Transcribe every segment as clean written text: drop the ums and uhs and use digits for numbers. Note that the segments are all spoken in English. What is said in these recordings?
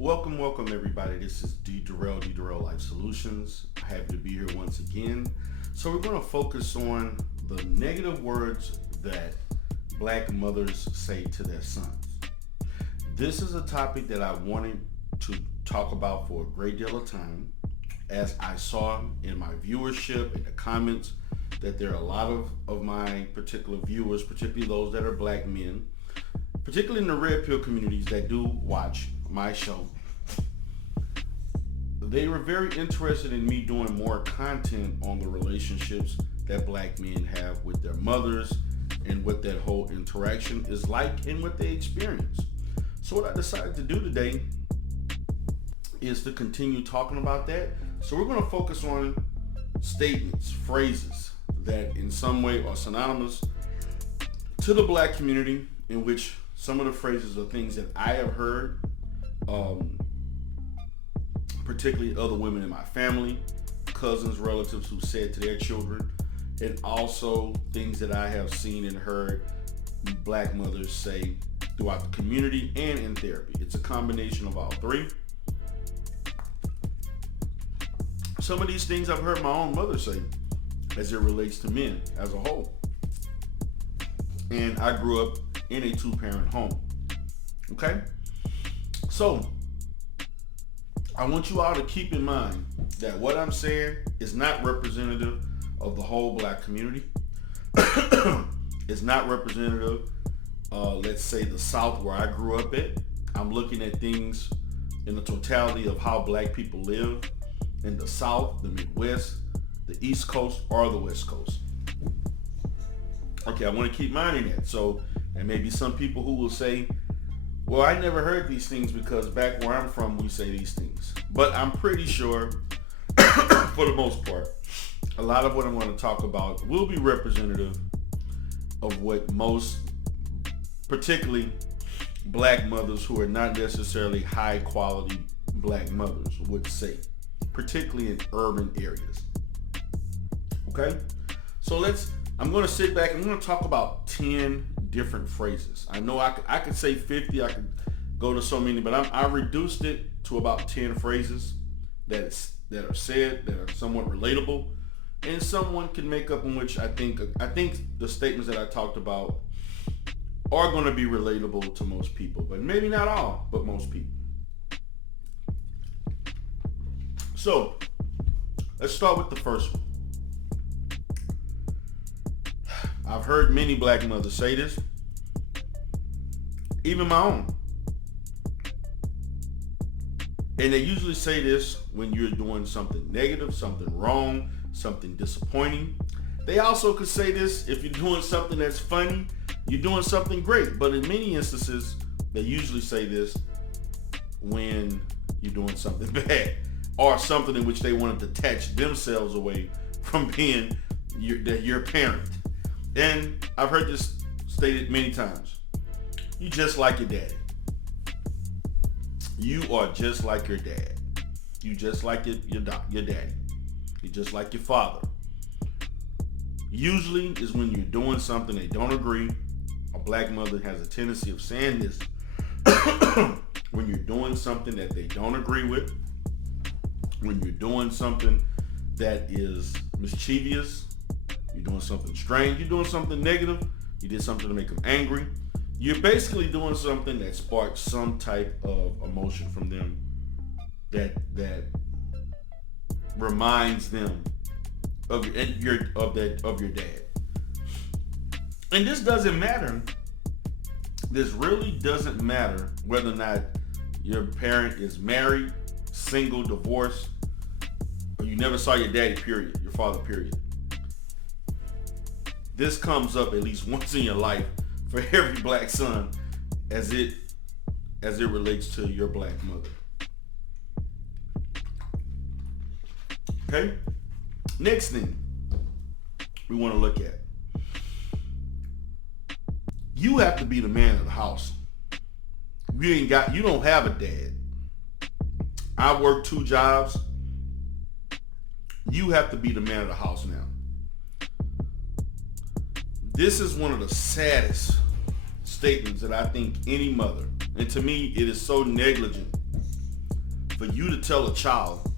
Welcome everybody. This is D Durrell Life Solutions. Happy to be here once again. So we're going to focus on the negative words that black mothers say to their sons. This is a topic that I wanted to talk about for a great deal of time, as I saw in my viewership, in the comments, that there are a lot of my particular viewers, particularly those that are black men, particularly in the red pill communities that do watch my show. They were very interested in me doing more content on the relationships that black men have with their mothers and what that whole interaction is like and what they experience. So what I decided to do today is to continue talking about that. So we're going to focus on statements, phrases that in some way are synonymous to the black community, in which some of the phrases are things that I have heard, particularly other women in my family, cousins, relatives who said to their children, and also things that I have seen and heard black mothers say throughout the community and in therapy. It's a combination of all three. Some of these things I've heard my own mother say as it relates to men as a whole. And I grew up in a two-parent home. Okay? So, I want you all to keep in mind that what I'm saying is not representative of the whole black community. It's not representative, let's say, the South where I grew up at. I'm looking at things in the totality of how black people live in the South, the Midwest, the East Coast, or the West Coast. Okay, I want to keep minding that. So, and maybe some people who will say, well, I never heard these things because back where I'm from, we say these things. But I'm pretty sure, for the most part, a lot of what I'm going to talk about will be representative of what most, particularly black mothers who are not necessarily high quality black mothers, would say, particularly in urban areas. Okay? So I'm going to sit back and I'm going to talk about 10 different phrases. I know I could say 50, I could go to so many, but I reduced it to about 10 phrases that are said, that are somewhat relatable, and someone can make up in which I think the statements that I talked about are going to be relatable to most people, but maybe not all, but most people. So, let's start with the first one. I've heard many black mothers say this, even my own. And they usually say this when you're doing something negative, something wrong, something disappointing. They also could say this if you're doing something that's funny, you're doing something great. But in many instances, they usually say this when you're doing something bad, or something in which they want to detach themselves away from being your parent. And I've heard this stated many times. You just like your daddy. You are just like your dad. You just like your daddy. You just like your father. Usually is when you're doing something they don't agree. A black mother has a tendency of saying this. When you're doing something that they don't agree with, when you're doing something that is mischievous, you're doing something strange, you're doing something negative, you did something to make them angry, you're basically doing something that sparks some type of emotion from them that reminds them of your dad. And this doesn't matter. This really doesn't matter whether or not your parent is married, single, divorced, or you never saw your daddy, period, your father, period. This comes up at least once in your life for every black son as it relates to your black mother. Okay? Next thing we want to look at. You have to be the man of the house. You don't have a dad. I work 2 jobs. You have to be the man of the house now. This is one of the saddest statements that I think any mother, and to me it is so negligent for you to tell a child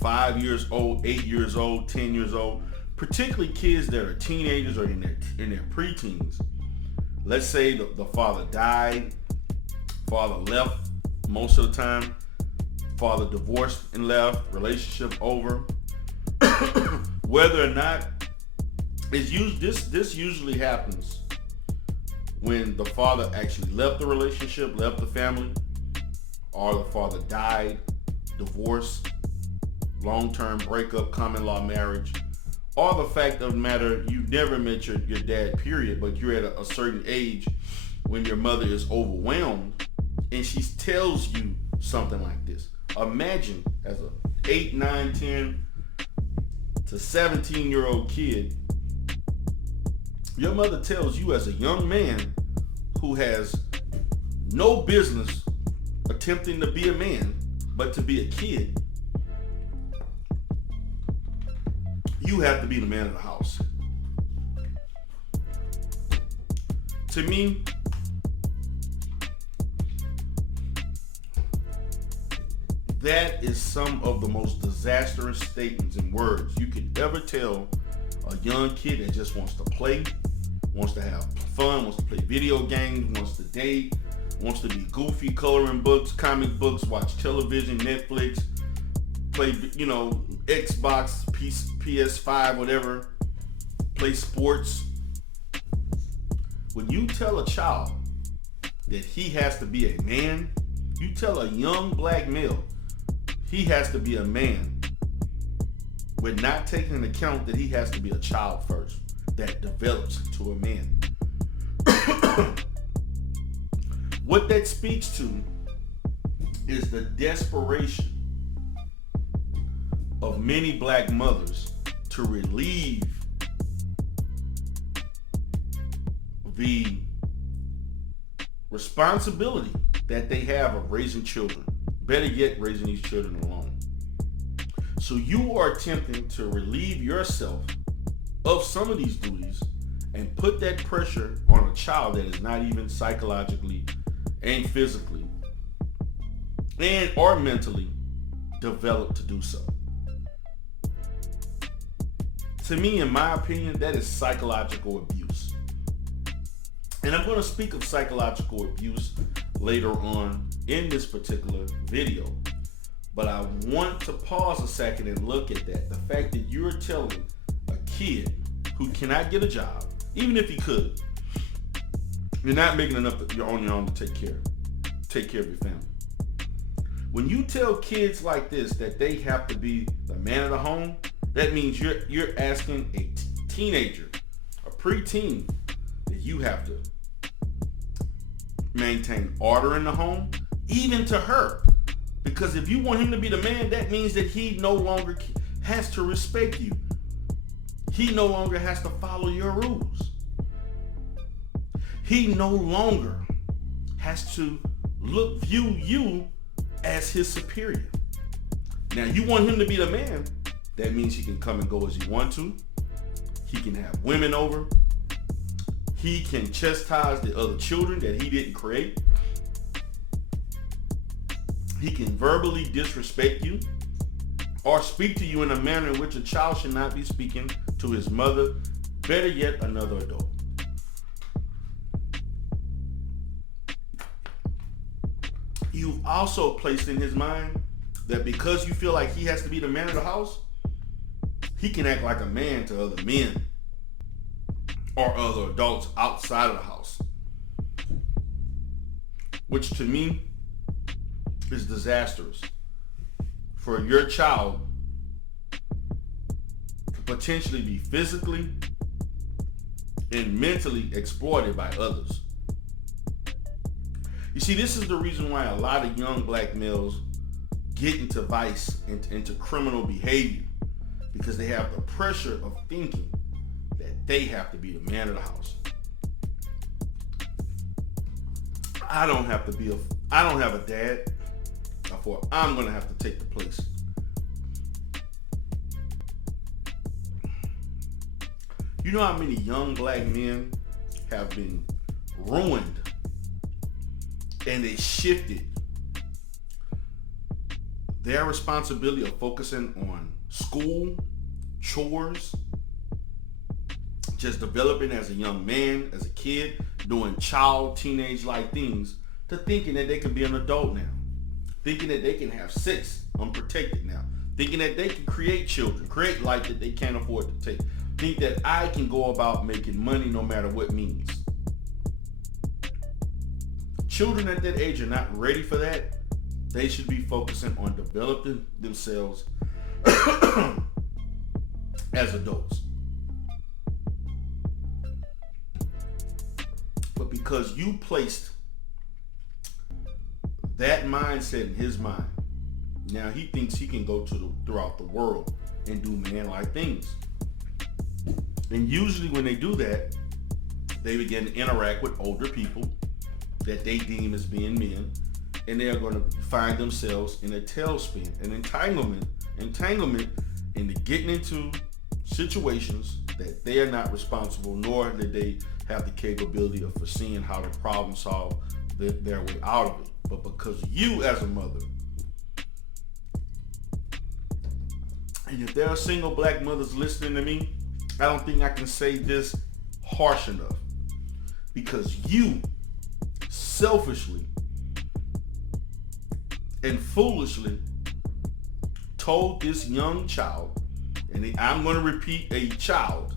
5 years old, 8 years old, 10 years old, particularly kids that are teenagers or in their preteens. Let's say the father died, father left most of the time, father divorced and left, relationship over. Whether or not this usually happens when the father actually left the relationship, left the family, or the father died, divorce, long-term breakup, common law marriage, or the fact of the matter, you never met your dad, period, but you're at a certain age when your mother is overwhelmed and she tells you something like this. Imagine as a 8, 9, 10 to 17-year-old kid, your mother tells you as a young man who has no business attempting to be a man, but to be a kid, you have to be the man of the house. To me, that is some of the most disastrous statements and words you could ever tell a young kid that just wants to play, wants to have fun, wants to play video games, wants to date, wants to be goofy, coloring books, comic books, watch television, Netflix, play, Xbox, PS5, whatever, play sports. When you tell a child that he has to be a man, you tell a young black male he has to be a man, with not taking into account that he has to be a child first, that develops into a man. What that speaks to is the desperation of many black mothers to relieve the responsibility that they have of raising children. Better yet, raising these children alone. So you are attempting to relieve yourself of some of these duties and put that pressure on a child that is not even psychologically and physically and or mentally developed to do so. To me, in my opinion, that is psychological abuse. And I'm going to speak of psychological abuse later on in this particular video. But I want to pause a second and look at that. The fact that you're telling a kid who cannot get a job, even if he could, you're not making enough on your own to take care of your family. When you tell kids like this that they have to be the man of the home, that means you're asking a teenager, a preteen, that you have to maintain order in the home, even to her. Because if you want him to be the man, that means that he no longer has to respect you. He no longer has to follow your rules. He no longer has to view you as his superior. Now, you want him to be the man, that means he can come and go as he wants to. He can have women over. He can chastise the other children that he didn't create. He can verbally disrespect you or speak to you in a manner in which a child should not be speaking to his mother, better yet, another adult. You've also placed in his mind that because you feel like he has to be the man of the house, he can act like a man to other men or other adults outside of the house. Which to me is disastrous for your child to potentially be physically and mentally exploited by others. You see, this is the reason why a lot of young black males get into vice, into criminal behavior, because they have the pressure of thinking that they have to be the man of the house. I don't have a dad, therefore I'm going to have to take the place. You know how many young black men have been ruined and they shifted their responsibility of focusing on school, chores, just developing as a young man, as a kid, doing teenage-like things, to thinking that they could be an adult now. Thinking that they can have sex unprotected now. Thinking that they can create children, create life that they can't afford to take. Think that I can go about making money no matter what means. Children at that age are not ready for that. They should be focusing on developing themselves as adults. But because you placed that mindset in his mind, now he thinks he can go throughout the world and do man-like things. And usually when they do that, they begin to interact with older people that they deem as being men, and they are going to find themselves in a tailspin, an entanglement into getting into situations that they are not responsible, nor that they have the capability of foreseeing how to problem solve their way out of it. But because you as a mother, and if there are single black mothers listening to me, I don't think I can say this harsh enough. Because you selfishly and foolishly told this young child, and I'm going to repeat, a child,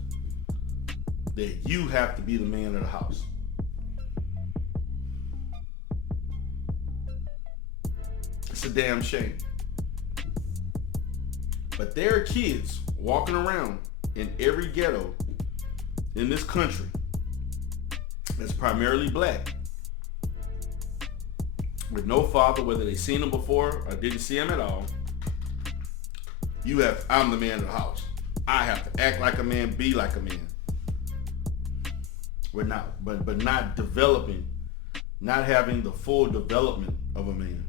that you have to be the man of the house. It's a damn shame. But there are kids walking around in every ghetto in this country that's primarily black, with no father, whether they seen him before or didn't see him at all. I'm the man of the house. I have to act like a man, be like a man. We're not, but not developing, not having the full development of a man.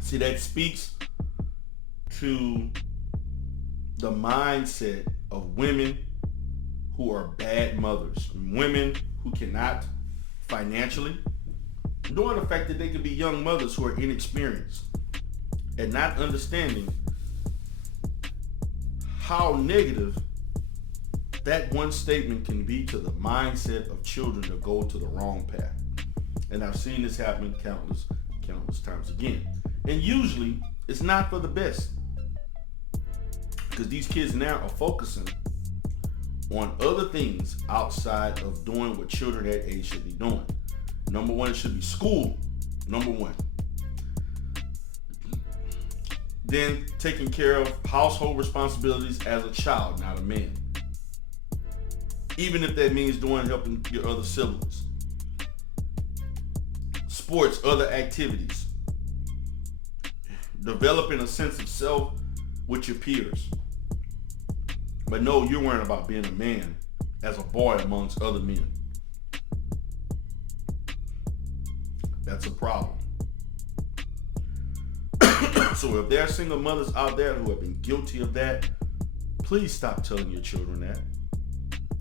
See, that speaks to the mindset of women who are bad mothers, women who cannot financially, nor the fact that they could be young mothers who are inexperienced and not understanding how negative that one statement can be to the mindset of children to go to the wrong path. And I've seen this happen countless times again. And usually it's not for the best, because these kids now are focusing on other things outside of doing what children that age should be doing. Number one, it should be school. Number one. Then taking care of household responsibilities as a child, not a man. Even if that means helping your other siblings. Sports, other activities. Developing a sense of self with your peers. But no, you're worrying about being a man as a boy amongst other men. That's a problem. So if there are single mothers out there who have been guilty of that, please stop telling your children that.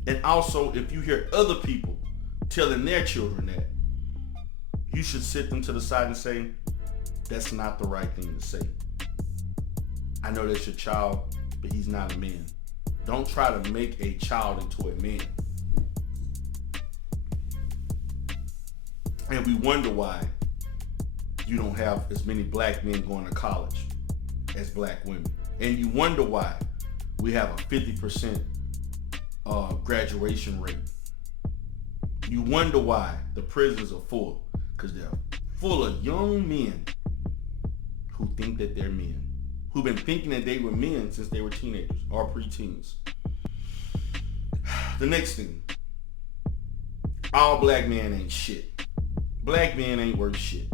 And also, if you hear other people telling their children that, you should sit them to the side and say, that's not the right thing to say. I know that's your child, but he's not a man. Don't try to make a child into a man. And we wonder why you don't have as many black men going to college as black women. And you wonder why we have a 50% graduation rate. You wonder why the prisons are full, because they're full of young men who think that they're men, who've been thinking that they were men since they were teenagers or preteens. The next thing, all black men ain't shit. Black men ain't worth shit.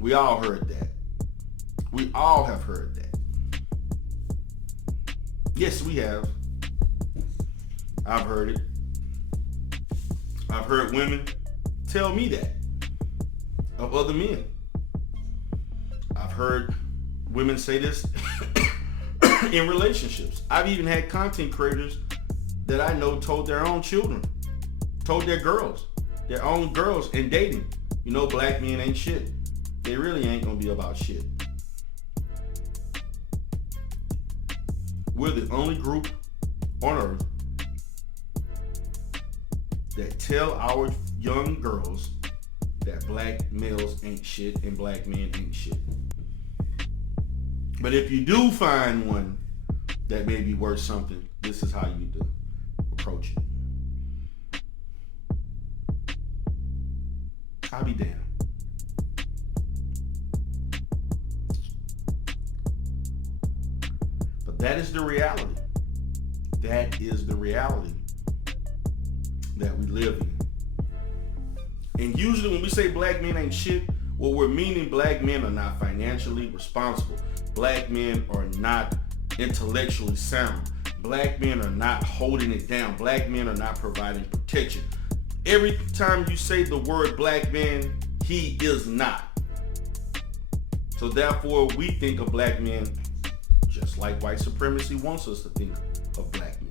We all heard that. We all have heard that. Yes, we have. I've heard it. I've heard women tell me that of other men. I've heard women say this in relationships. I've even had content creators that I know told their own children told their girls, their own girls in dating, you know, black men ain't shit. They really ain't gonna be about shit. We're the only group on earth that tell our young girls that black males ain't shit and black men ain't shit. But if you do find one that may be worth something, this is how you do approach it. I'll be damned. But that is the reality. That is the reality that we live in. And usually when we say black men ain't shit, what we're meaning, black men are not financially responsible. Black men are not intellectually sound. Black men are not holding it down. Black men are not providing protection. Every time you say the word black man, he is not. So therefore, we think of black men just like white supremacy wants us to think of black men.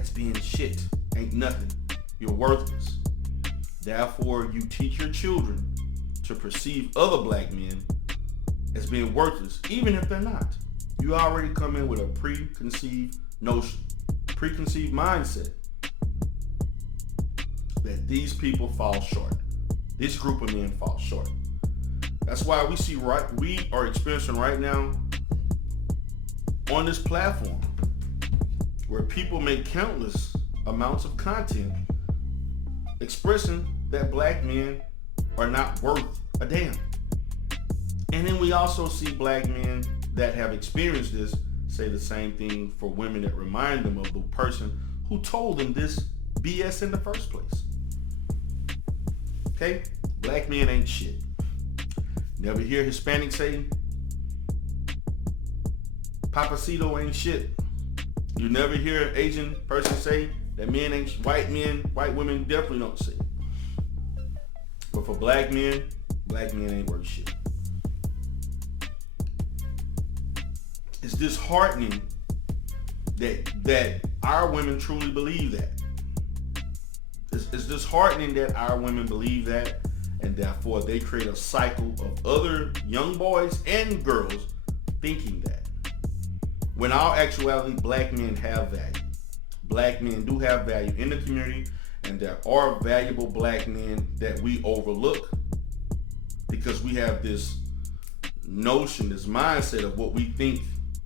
As being shit, ain't nothing. You're worthless. Therefore, you teach your children to perceive other black men as being worthless, even if they're not. You already come in with a preconceived notion, preconceived mindset that these people fall short. This group of men fall short. That's why we are experiencing right now on this platform where people make countless amounts of content expressing that black men are not worth a damn. And then we also see black men that have experienced this say the same thing for women that remind them of the person who told them this BS in the first place. Okay? Black men ain't shit. Never hear Hispanics say Papacito ain't shit. You never hear an Asian person say that white women definitely don't say it. But for black men ain't worth shit. It's disheartening that our women truly believe that. It's disheartening that our women believe that, and therefore they create a cycle of other young boys and girls thinking that. When in all actuality, black men have value. Black men do have value in the community, and there are valuable black men that we overlook because we have this notion, this mindset of what we think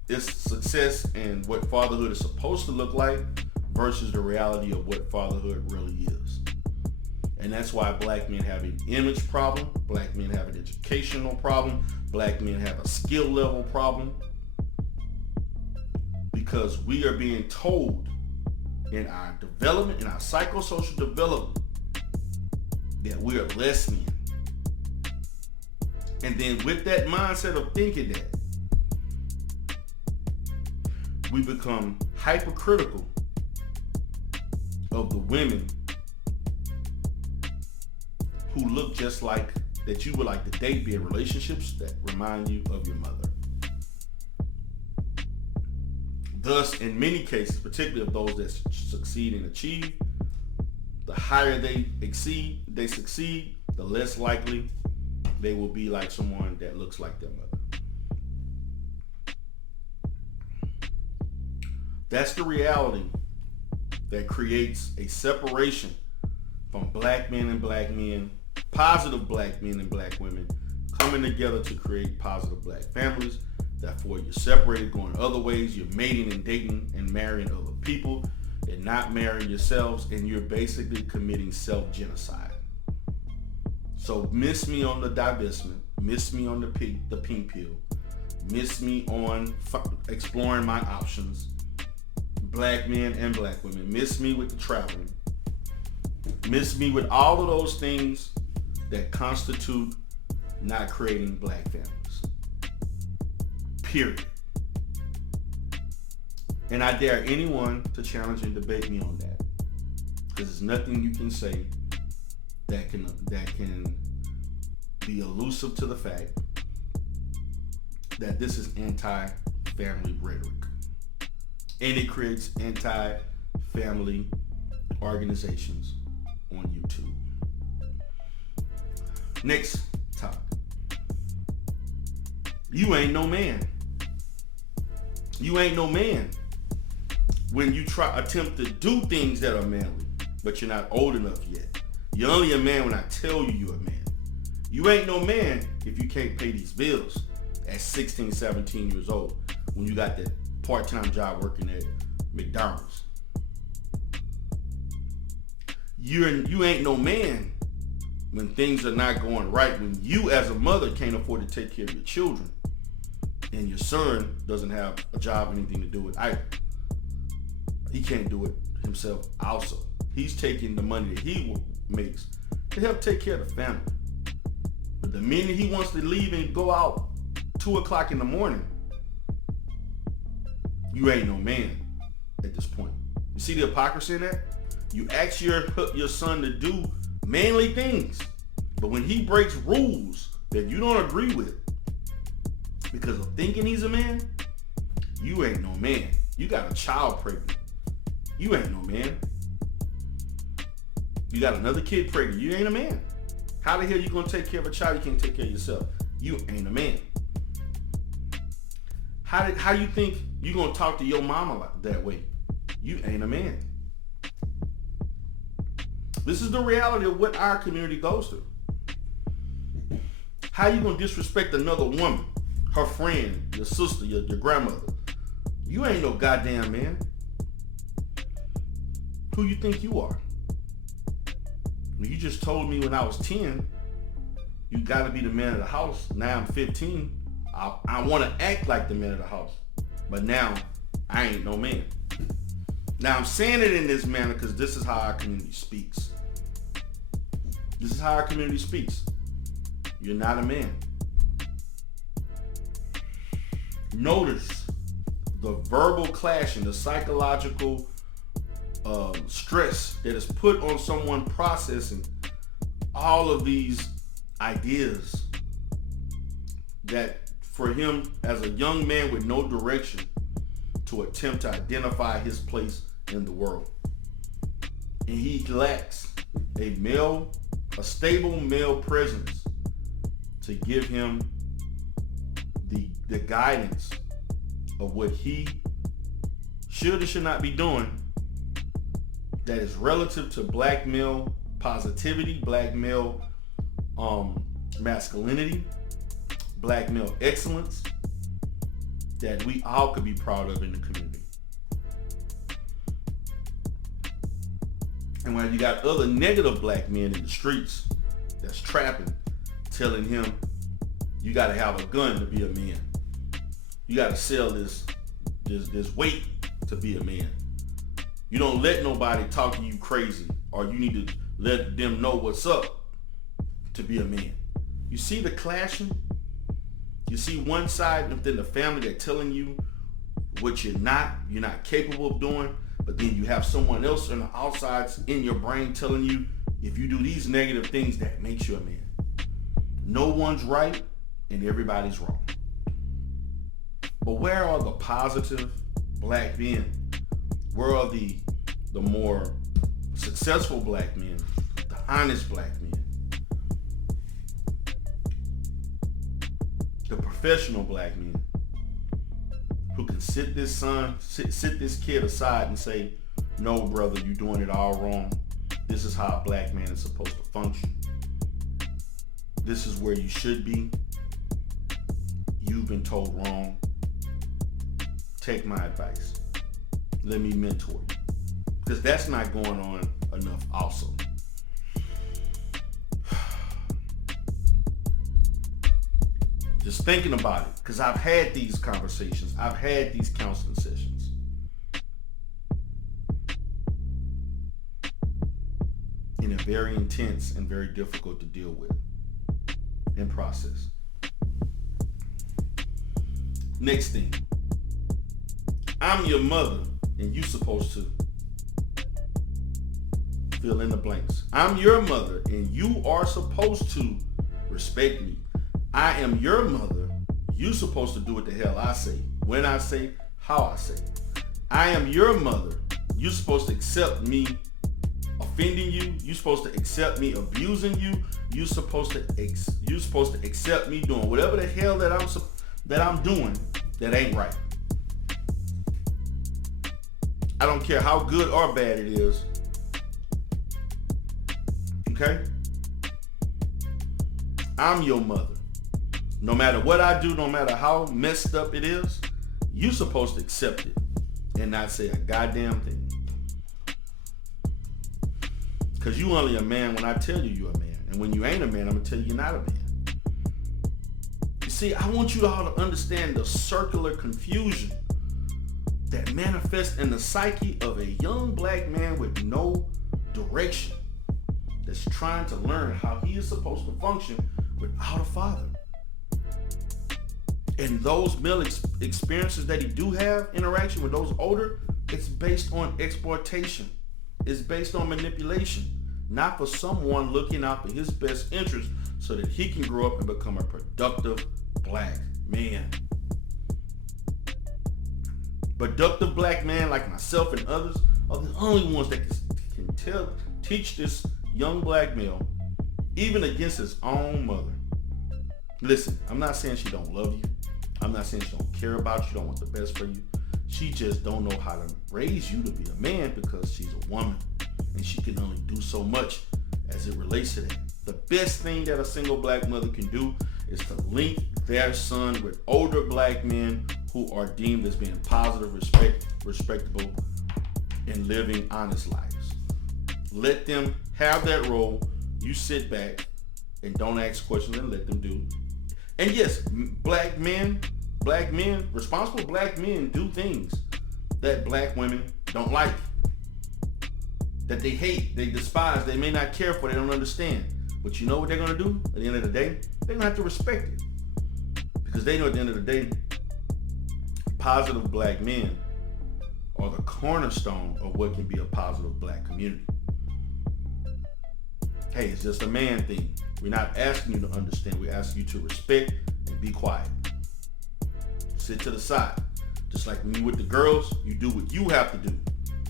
is success and what fatherhood is supposed to look like versus the reality of what fatherhood really is. And that's why black men have an image problem, black men have an educational problem, black men have a skill level problem, because we are being told in our development, in our psychosocial development, that we are less men. And then with that mindset of thinking that, we become hypercritical of the women who look just like, that you would like to date, be in relationships that remind you of your mother. Thus, in many cases, particularly of those that succeed and achieve, the higher they succeed, the less likely they will be like someone that looks like their mother. That's the reality that creates a separation from black men and black men, positive black men and black women coming together to create positive black families. Therefore, you're separated, going other ways. You're mating and dating and marrying other people and not marrying yourselves, and you're basically committing self-genocide. So miss me on the divestment, miss me on the pink pill, miss me on exploring my options, black men and black women, miss me with the traveling, miss me with all of those things that constitute not creating black families. Period. And I dare anyone to challenge and debate me on that, because there's nothing you can say that can be elusive to the fact that this is anti-family rhetoric, and it creates anti-family organizations on YouTube. Next topic. You ain't no man. You ain't no man when you attempt to do things that are manly, but you're not old enough yet. You're only a man when I tell you you're a man. You ain't no man if you can't pay these bills at 16, 17 years old when you got that part-time job working at McDonald's. You ain't no man when things are not going right, when you as a mother can't afford to take care of your children and your son doesn't have a job or anything to do with either. He can't do it himself also. He's taking the money that he makes to help take care of the family. But the minute he wants to leave and go out 2 o'clock in the morning, you ain't no man at this point. You see the hypocrisy in that? You ask your son to do manly things, but when he breaks rules that you don't agree with because of thinking he's a man, you ain't no man. You got a child pregnant. You ain't no man. You got another kid pregnant. You ain't a man. How the hell you gonna take care of a child you can't take care of yourself? You ain't a man. How you think you gonna talk to your mama that way? You ain't a man. This is the reality of what our community goes through. How you gonna disrespect another woman, her friend, your sister, your grandmother? You ain't no goddamn man. Who you think you are? You just told me when I was 10, you gotta be the man of the house. Now I'm 15. I wanna act like the man of the house. But now, I ain't no man. Now I'm saying it in this manner because this is how our community speaks. This is how our community speaks. You're not a man. Notice the verbal clashing, the psychological stress that is put on someone processing all of these ideas, that for him as a young man with no direction to attempt to identify his place in the world. And he lacks a stable male presence to give him the guidance of what he should or should not be doing that is relative to black male positivity, black male masculinity, black male excellence that we all could be proud of in the community. And when you got other negative black men in the streets that's trapping, telling him you gotta have a gun to be a man. You gotta sell this weight to be a man. You don't let nobody talk to you crazy, or you need to let them know what's up to be a man. You see the clashing? You see one side within the family that's telling you what you're not capable of doing, but then you have someone else on the outsides in your brain telling you if you do these negative things, that makes you a man. No one's right and everybody's wrong. But where are the positive black men? Where are the more successful black men, the honest black men, the professional black men who can sit this kid aside and say, no, brother, you're doing it all wrong. This is how a black man is supposed to function. This is where you should be. You've been told wrong. Take my advice. Let me mentor you. Because that's not going on enough also. Just thinking about it, because I've had these conversations. I've had these counseling sessions. And they're very intense and very difficult to deal with and process. Next thing. I'm your mother and you supposed to fill in the blanks. I'm your mother and you are supposed to respect me. I am your mother. You supposed to do what the hell I say, when I say, how I say. I am your mother. You're supposed to accept me offending you. You're supposed to accept me abusing you. You're supposed to accept me doing whatever the hell that I'm doing that ain't right. I don't care how good or bad it is. Okay? I'm your mother. No matter what I do, no matter how messed up it is, you're supposed to accept it and not say a goddamn thing. Because you only a man when I tell you you're a man. And when you ain't a man, I'm going to tell you you're not a man. You see, I want you all to understand the circular confusion that manifests in the psyche of a young black man with no direction, that's trying to learn how he is supposed to function without a father. And those male experiences that he do have, interaction with those older, it's based on exploitation. It's based on manipulation, not for someone looking out for his best interest so that he can grow up and become a productive black man. Productive black man like myself and others are the only ones that can teach this young black male, even against his own mother. Listen, I'm not saying she don't love you. I'm not saying she don't care about you, don't want the best for you. She just don't know how to raise you to be a man because she's a woman and she can only do so much as it relates to that. The best thing that a single black mother can do is to link their son with older black men who are deemed as being positive, respectable, and living honest lives. Let them have that role. You sit back and don't ask questions and let them do. And yes, black men, responsible black men do things that black women don't like, that they hate, they despise, they may not care for, they don't understand. But you know what they're going to do at the end of the day? They're going to have to respect it. Because they know at the end of the day, positive black men are the cornerstone of what can be a positive black community. Hey, it's just a man thing. We're not asking you to understand. We're asking you to respect and be quiet. Sit to the side. Just like when you're with the girls, you do what you have to do.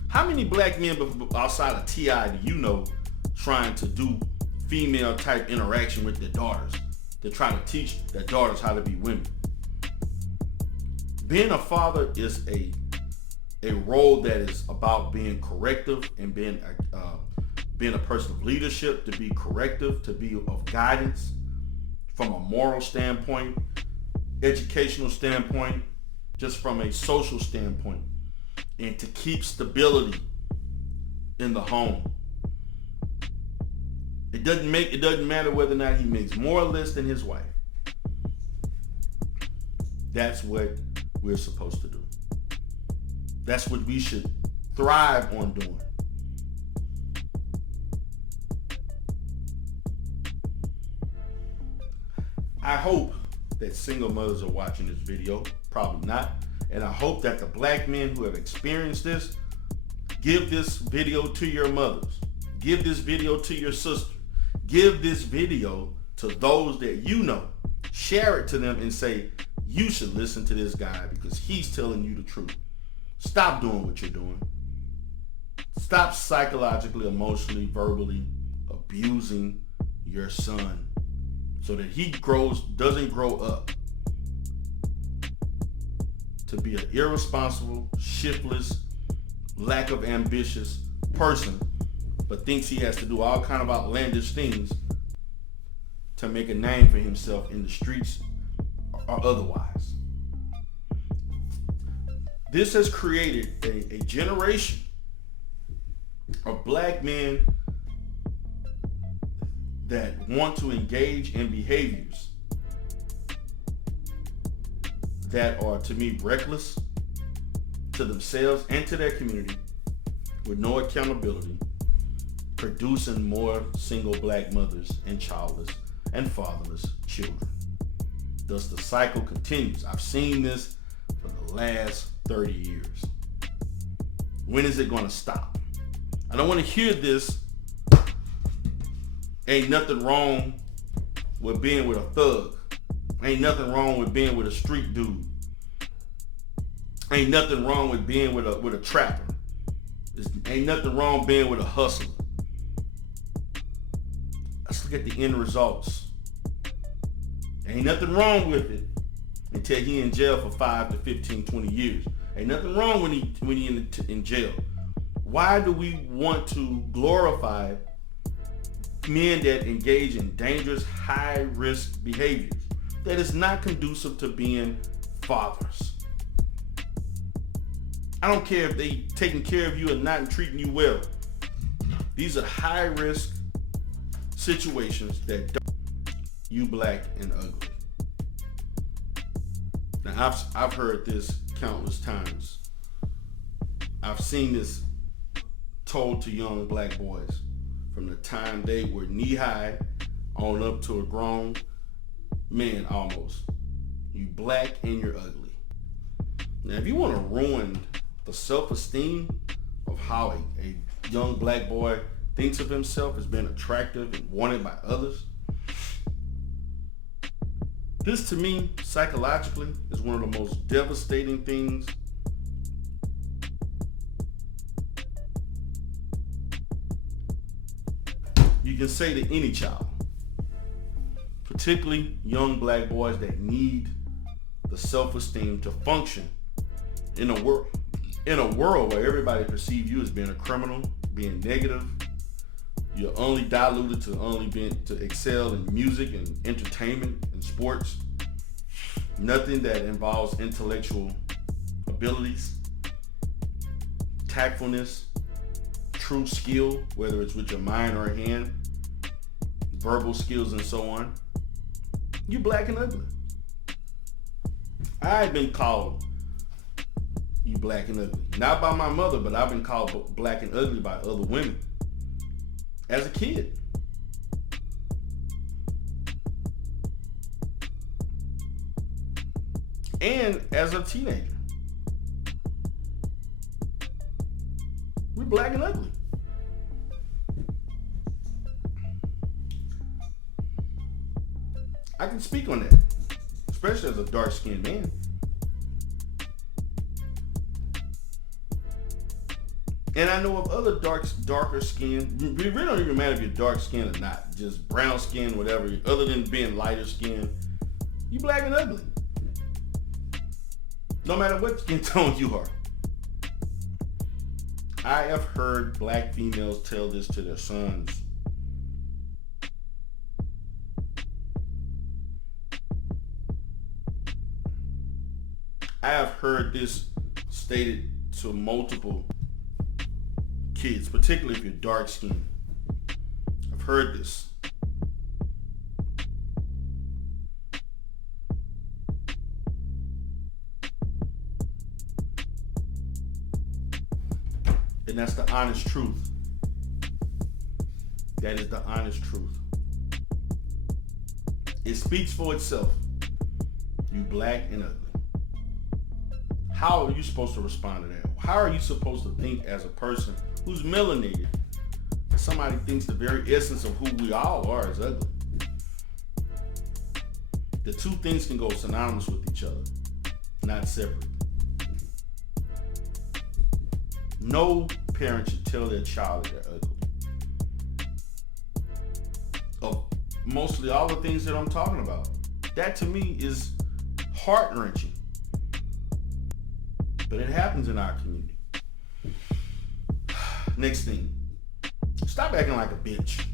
How many black men outside of T.I. do you know trying to do female type interaction with their daughters to try to teach their daughters how to be women? Being a father is a role that is about being corrective and being a person of leadership, to be corrective, to be of guidance from a moral standpoint, educational standpoint, just from a social standpoint, and to keep stability in the home. It doesn't matter whether or not he makes more or less than his wife. That's what we're supposed to do. That's what we should thrive on doing. I hope that single mothers are watching this video. Probably not. And I hope that the black men who have experienced this, give this video to your mothers. Give this video to your sister. Give this video to those that you know. Share it to them and say, you should listen to this guy because he's telling you the truth. Stop doing what you're doing. Stop psychologically, emotionally, verbally abusing your son so that he doesn't grow up to be an irresponsible, shiftless, lack of ambitious person, but thinks he has to do all kind of outlandish things to make a name for himself in the streets or otherwise. This has created a generation of black men that want to engage in behaviors that are, to me, reckless to themselves and to their community, with no accountability, producing more single black mothers and childless and fatherless children. Thus the cycle continues. I've seen this for the last 30 years. When is it going to stop? I don't want to hear this. Ain't nothing wrong with being with a thug. Ain't nothing wrong with being with a street dude. Ain't nothing wrong with being with a trapper. Ain't nothing wrong being with a hustler. let's look at the end results. Ain't nothing wrong with it until he in jail for 5 to 15, 20 years. Ain't nothing wrong when he in jail. Why do we want to glorify men that engage in dangerous, high-risk behaviors that is not conducive to being fathers? I don't care if they taking care of you and not treating you well. These are high-risk situations that don't you black and ugly. Now, I've heard this countless times. I've seen this told to young black boys from the time they were knee-high on up to a grown man almost. You black and you're ugly. Now, if you want to ruin the self-esteem of how a young black boy thinks of himself as being attractive and wanted by others, this to me, psychologically, is one of the most devastating things you can say to any child, particularly young black boys that need the self-esteem to function in a world where everybody perceives you as being a criminal, being negative. You're only diluted to only being to excel in music and entertainment and sports. Nothing that involves intellectual abilities, tactfulness, true skill, whether it's with your mind or a hand, verbal skills and so on. You black and ugly. I've been called you black and ugly. Not by my mother, but I've been called black and ugly by other women as a kid. And as a teenager. We're black and ugly. I can speak on that, especially as a dark-skinned man. And I know of other darker skin. It really don't even matter if you're dark skinned or not. Just brown skin, whatever. Other than being lighter skin, you black and ugly. No matter what skin tone you are. I have heard black females tell this to their sons. I have heard this stated to multiple kids, particularly if you're dark skinned. I've heard this. And that's the honest truth. That is the honest truth. It speaks for itself. You black and ugly. How are you supposed to respond to that? How are you supposed to think as a person who's melanated? Somebody thinks the very essence of who we all are is ugly. The two things can go synonymous with each other, not separate. No parent should tell their child that they're ugly. Of mostly all the things that I'm talking about. That to me is heart-wrenching. But it happens in our community. Next thing. Stop acting like a bitch.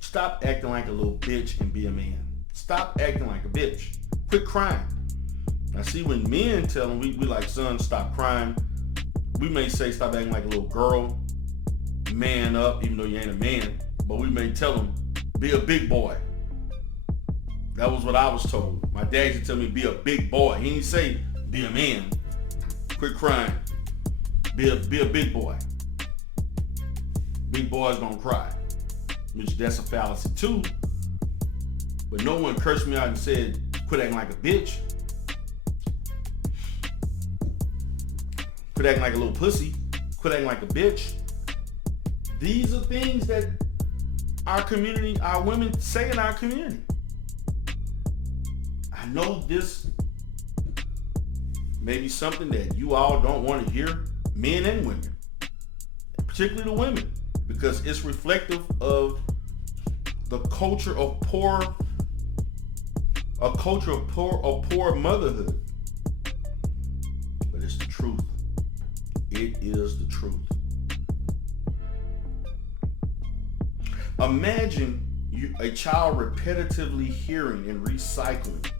Stop acting like a little bitch and be a man. Stop acting like a bitch. Quit crying. Now see, when men tell them, we like, son, stop crying. We may say stop acting like a little girl. Man up, even though you ain't a man. But we may tell them, be a big boy. That was what I was told. My dad used to tell me, be a big boy. He didn't say, be a man. Quit crying. Be a big boy. Big boys gonna cry. Which that's a fallacy too. But no one cursed me out and said, quit acting like a bitch. Quit acting like a little pussy. Quit acting like a bitch. These are things that our community, our women say in our community. I know this may be something that you all don't want to hear, men and women, particularly the women, because it's reflective of the culture of poor, poor motherhood. But it's the truth. It is the truth. Imagine a child repetitively hearing and recycling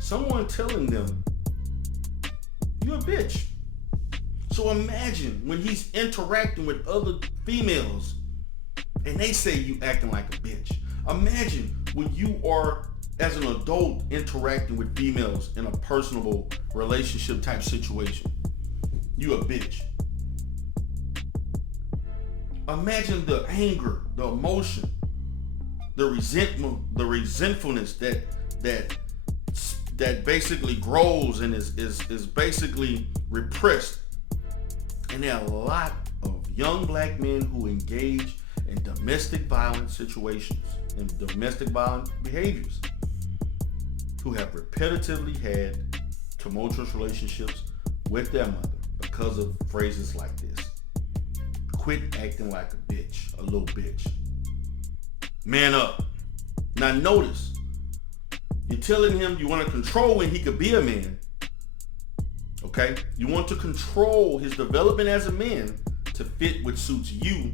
someone telling them, "You're a bitch." So imagine when he's interacting with other females and they say you acting like a bitch. Imagine when you are, as an adult, interacting with females in a personable relationship type situation. You a bitch. Imagine the anger, the emotion, the resentment, the resentfulness that basically grows and is basically repressed. And there are a lot of young black men who engage in domestic violence situations and domestic violent behaviors, who have repetitively had tumultuous relationships with their mother because of phrases like this. Quit acting like a bitch, a little bitch. Man up. Now notice, you're telling him you want to control when he could be a man. Okay? You want to control his development as a man to fit what suits you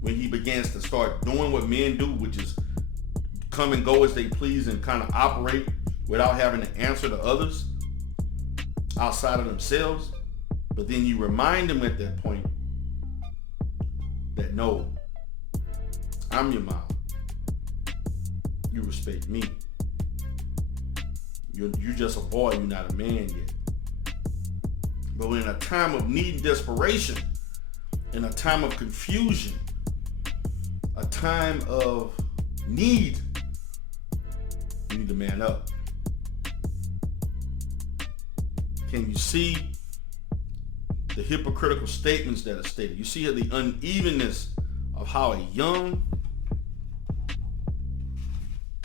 when he begins to start doing what men do, which is come and go as they please and kind of operate without having to answer to others outside of themselves. But then you remind him at that point that no, I'm your mom. You respect me. You're just a boy, you're not a man yet. But in a time of need and desperation, in a time of confusion, a time of need, you need to man up. Can you see the hypocritical statements that are stated? You see the unevenness of how a young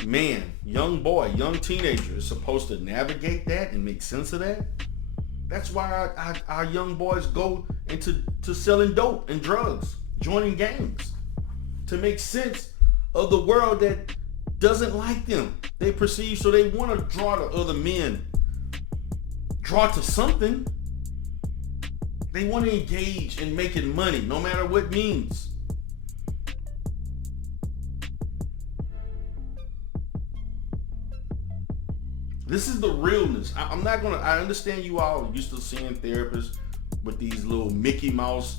man, young boy, young teenager is supposed to navigate that and make sense of that? That's why our young boys go into selling dope and drugs, joining gangs, to make sense of the world that doesn't like them. They perceive, so they want to draw to other men, draw to something. They want to engage in making money, no matter what means. This is the realness. I understand you all used to seeing therapists with these little Mickey Mouse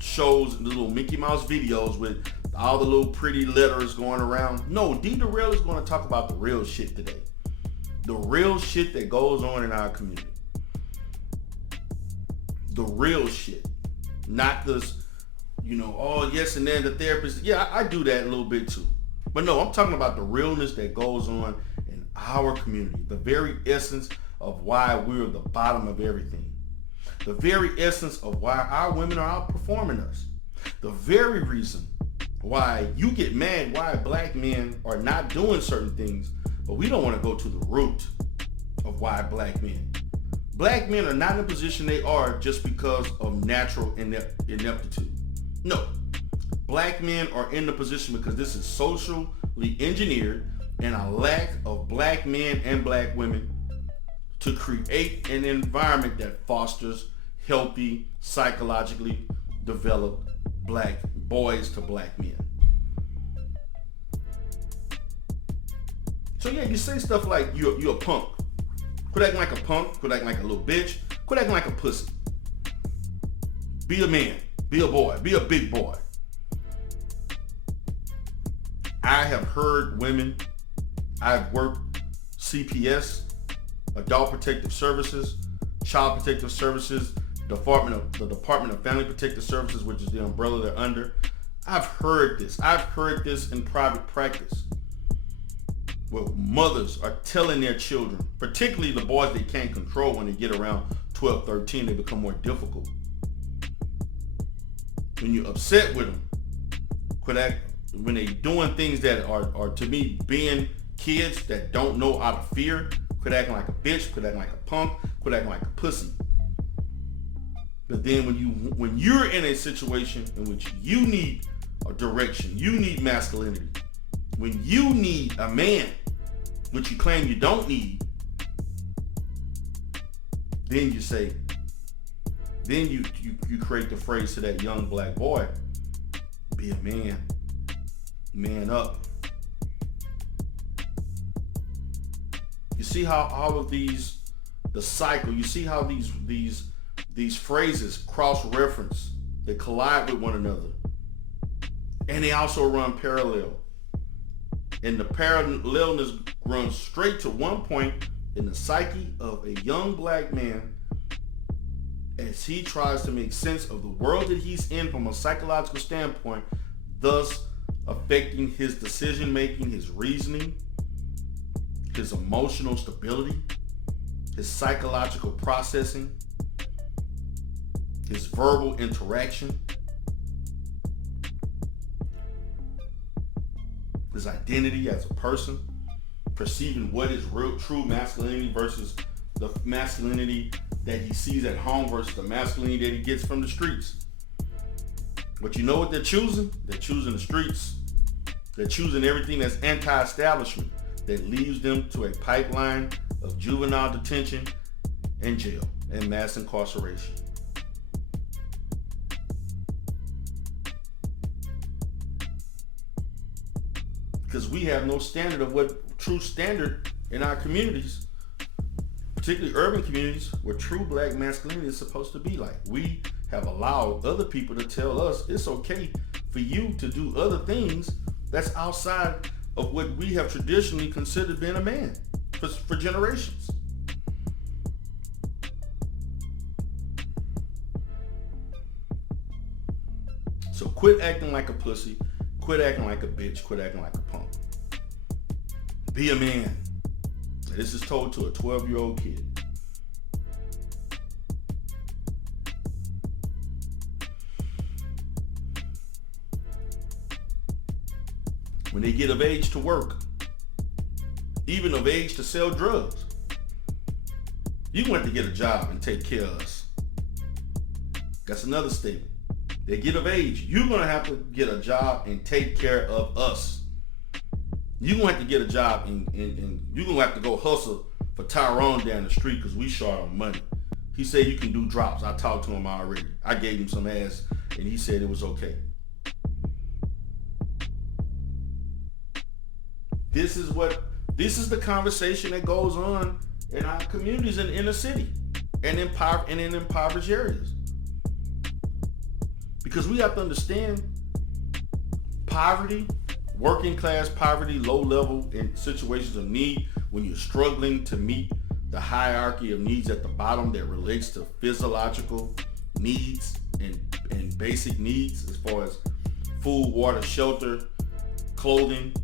shows, the little Mickey Mouse videos with all the little pretty letters going around. No, D the Real is going to talk about the real shit today. The real shit that goes on in our community. The real shit. Not this, oh yes, and then the therapist. Yeah, I do that a little bit too. But no, I'm talking about the realness that goes on in our community. The very essence of why we're the bottom of everything. The very essence of why our women are outperforming us. The very reason why you get mad why black men are not doing certain things, but we don't want to go to the root of why black men are not in the position they are just because of natural ineptitude. No. Black men are in the position because this is socially engineered and a lack of black men and black women to create an environment that fosters healthy, psychologically developed black boys to black men. So yeah, you say stuff like you're a punk. Quit acting like a punk, quit acting like a little bitch, quit acting like a pussy. Be a man, be a boy, be a big boy. I have heard women, I've worked CPS, Adult Protective Services, Child Protective Services, the Department of Family Protective Services, which is the umbrella they're under. I've heard this. I've heard this in private practice, where mothers are telling their children, particularly the boys they can't control when they get around 12, 13, they become more difficult. When you're upset with them, quit acting. When they doing things that are to me being kids that don't know how to fear, quit acting like a bitch, quit acting like a punk, quit acting like a pussy. But then when you're in a situation in which you need a direction. You need masculinity. When you need a man, which you claim you don't need, then you say, then you create the phrase to that young black boy, be a man. Man up. You see how all of these, the cycle, you see how these phrases cross-reference, they collide with one another. And they also run parallel. And the parallelness runs straight to one point in the psyche of a young black man as he tries to make sense of the world that he's in from a psychological standpoint, thus affecting his decision making, his reasoning, his emotional stability, his psychological processing, his verbal interaction, his identity as a person, perceiving what is real, true masculinity versus the masculinity that he sees at home versus the masculinity that he gets from the streets. But you know what they're choosing? They're choosing the streets. They're choosing everything that's anti-establishment that leads them to a pipeline of juvenile detention and jail and mass incarceration. Because we have no standard of what true standard in our communities, particularly urban communities, where true black masculinity is supposed to be like. We have allowed other people to tell us it's okay for you to do other things that's outside of what we have traditionally considered being a man for generations. So quit acting like a pussy, quit acting like a bitch, quit acting like a punk. Be a man. And this is told to a 12-year-old kid. When they get of age to work, even of age to sell drugs, you're going to have to get a job and take care of us. That's another statement. They get of age, you're going to have to get a job and take care of us. You're going to have to get a job and you're going to have to go hustle for Tyrone down the street because we short on money. He said you can do drops. I talked to him already. I gave him some ass and he said it was okay. This is the conversation that goes on in our communities in the inner city and in impoverished areas. Because we have to understand poverty, working class poverty, low level in situations of need, when you're struggling to meet the hierarchy of needs at the bottom that relates to physiological needs and basic needs as far as food, water, shelter, clothing,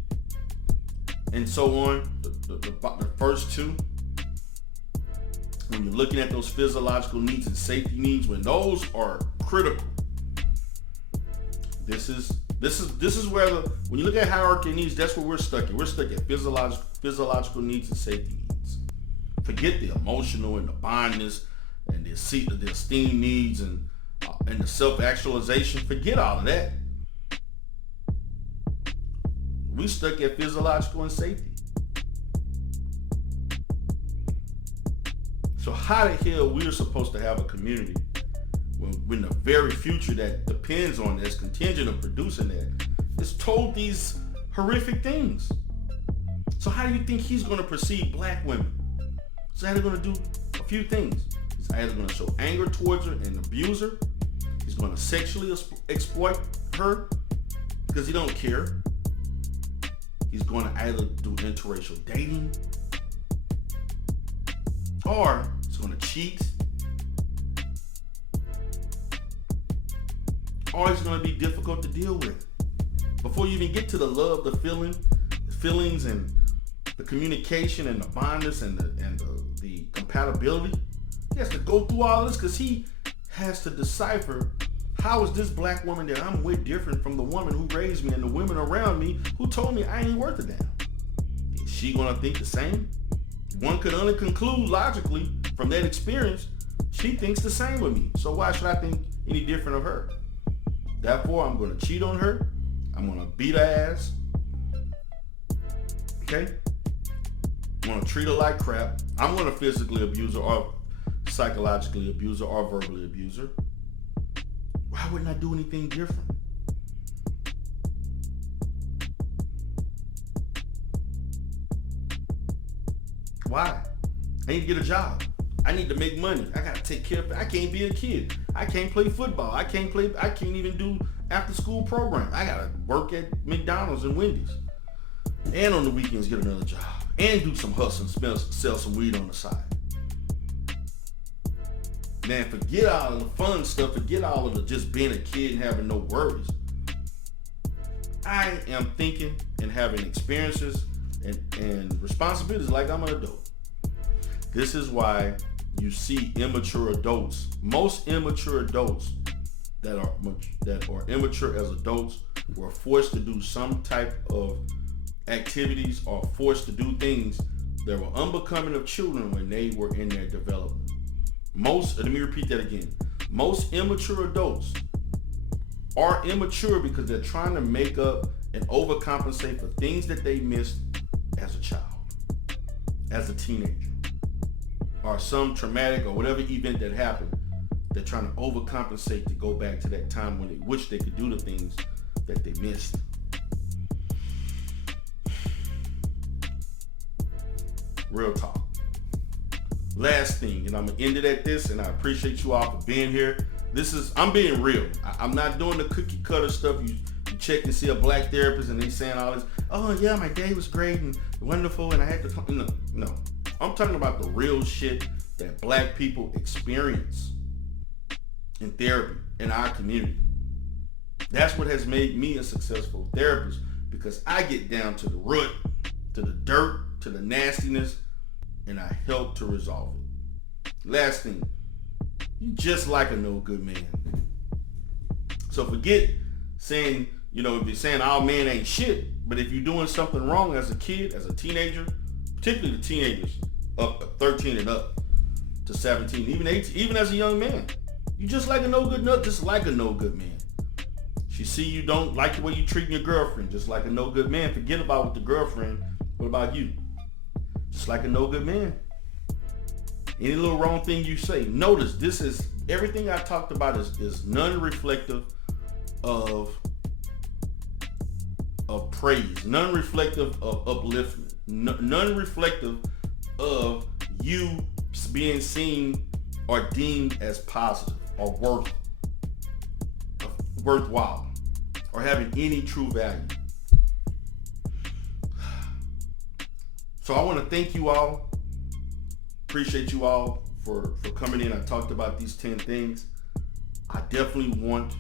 and so on, the first two. When you're looking at those physiological needs and safety needs, when those are critical, this is where when you look at hierarchy of needs, that's where we're stuck in. We're stuck at physiological needs and safety needs. Forget the emotional and the bondness and the esteem needs and the self-actualization. Forget all of that. We stuck at physiological and safety. So how the hell we're supposed to have a community when the very future that depends on this, contingent of producing that, is told these horrific things? So how do you think he's going to perceive black women? He's either going to do a few things. He's either going to show anger towards her and abuse her. He's going to sexually exploit her because he don't care. He's going to either do interracial dating, or he's going to cheat, or he's going to be difficult to deal with. Before you even get to the love, the feelings and the communication and the bondness and the compatibility, he has to go through all this because he has to decipher, how is this black woman that I'm with different from the woman who raised me and the women around me who told me I ain't worth a damn? Is she gonna think the same? One could only conclude logically from that experience, she thinks the same with me. So why should I think any different of her? Therefore, I'm gonna cheat on her. I'm gonna beat her ass. Okay? I'm gonna treat her like crap. I'm gonna physically abuse her or psychologically abuse her or verbally abuse her. Why wouldn't I do anything different? Why? I need to get a job. I need to make money. I gotta take care of it. I can't be a kid. I can't play football. I can't even do after school program. I gotta work at McDonald's and Wendy's. And on the weekends get another job. And do some hustle and sell some weed on the side. Man, forget all of the fun stuff. Forget all of the just being a kid and having no worries. I am thinking and having experiences and responsibilities like I'm an adult. This is why you see immature adults. Most immature adults that are immature as adults were forced to do some type of activities or forced to do things that were unbecoming of children when they were in their development. Let me repeat that again. Most immature adults are immature because they're trying to make up and overcompensate for things that they missed as a child, as a teenager, or some traumatic or whatever event that happened. They're trying to overcompensate to go back to that time when they wish they could do the things that they missed. Real talk. Last thing, and I'm gonna end it at this, and I appreciate you all for being here. I'm being real. I'm not doing the cookie cutter stuff. You check and see a black therapist and they saying all this, oh yeah, my day was great and wonderful and I had to, no. I'm talking about the real shit that black people experience in therapy in our community. That's what has made me a successful therapist, because I get down to the root, to the dirt, to the nastiness, and I help to resolve it. Last thing, you just like a no good man. So forget saying, if you're saying all men ain't shit, but if you're doing something wrong as a kid, as a teenager, particularly the teenagers up 13 and up to 17, even 18, even as a young man, you just like a no good nut, just like a no good man. She see you don't like the way you treating your girlfriend, just like a no good man. Forget about with the girlfriend. What about you? Just like a no good man. Any little wrong thing you say, notice this is everything I talked about is non-reflective of praise, non-reflective of upliftment, non-reflective of you being seen or deemed as positive or worthwhile or having any true value. So I want to thank you all. Appreciate you all for coming in. I talked about these 10 things. I definitely want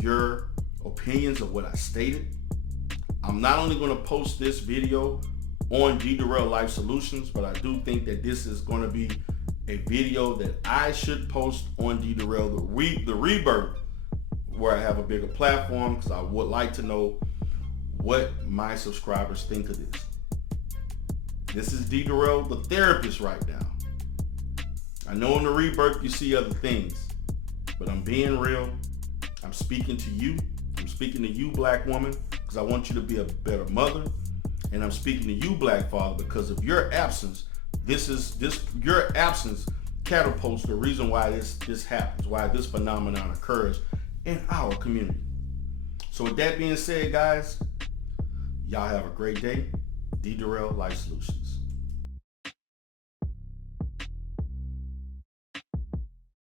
your opinions of what I stated. I'm not only going to post this video on D. Durrell Life Solutions, but I do think that this is going to be a video that I should post on D. Durrell, the Rebirth, where I have a bigger platform, because I would like to know what my subscribers think of this. This is D. Durrell, the therapist right now. I know in the Rebirth you see other things, but I'm being real. I'm speaking to you. I'm speaking to you, black woman, because I want you to be a better mother. And I'm speaking to you, black father, because of your absence. Your absence catapults the reason why this happens, why this phenomenon occurs in our community. So with that being said, guys, y'all have a great day. D. Durrell Life Solutions.